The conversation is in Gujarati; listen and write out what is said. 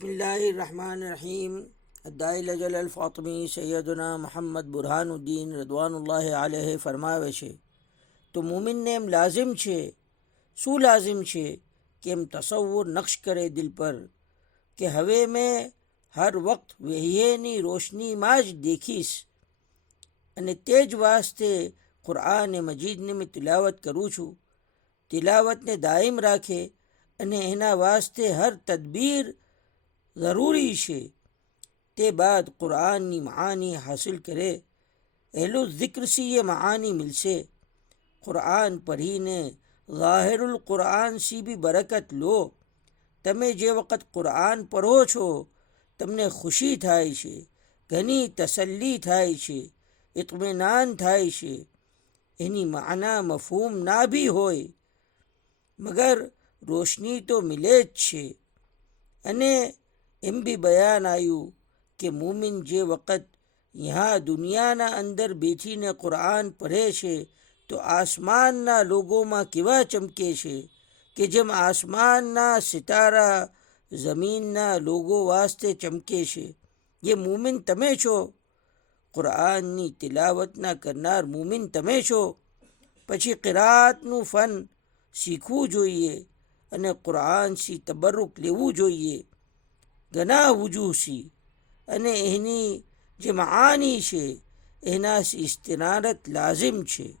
बिस्मिल्लाहिर्रहमानिर्रहीम। अद्दाइल जलल फातिमी सैयदना મોહમ્મદ બુરહાનુદ્દીન રદવાનુલ્લાહ આલેહ ફરમાવે છે, તો મુમિનને એમ લાઝિમ છે. શું લાઝિમ છે? કે એમ તસવ્વુર નક્શ કરે દિલ પર કે હવે મેં હર વક્ત વહીની રોશનીમાં જ દેખીશ, અને તે જ વાસ્તે કુરઆન મજીદની મેં તિલાવત કરું છું. તિલાવતને દાયમ રાખે અને એના વાસ્તે હર તદબીર ज़रूरी છે. તે બાદ કુરઆનની માની હાસિલ કરે. એલું ઝિક્ર સી ये માની મિલશે. કુરઆન પઢીને ઝાહિરુલ કુરઆન સી બી બરકત લો. તમે જે વખત કુરઆન પઢો છો, તમને ખુશી થાય છે, ઘણી તસલ્લી થાય છે, ઇત્મીનાન થાય છે. એની માના મફહૂમ ના બી હોય, મગર રોશની તો મિલે જ છે. અને એમ બી બયાન આવ્યું કે મુમિન જે વખત यहाँ દુનિયાના અંદર બેઠીને કુરઆન પઢે છે, તો આસમાનના લોગોમાં કેવા ચમકે છે કે જેમ આસમાનના સિતારા જમીનના લોગો વાસ્તે ચમકે છે. ये મુમિન તમે છો. કુરઆનની તિલાવતના કરનાર મુમિન તમે છો. પછી કિરાતનું ફન શીખવું જોઈએ અને કુરઆનથી તબરુક લેવું જોઈએ, ઘણા વજૂહથી. અને એની જે માની છે એનાથી ઇસ્તિનારત લાઝિમ છે.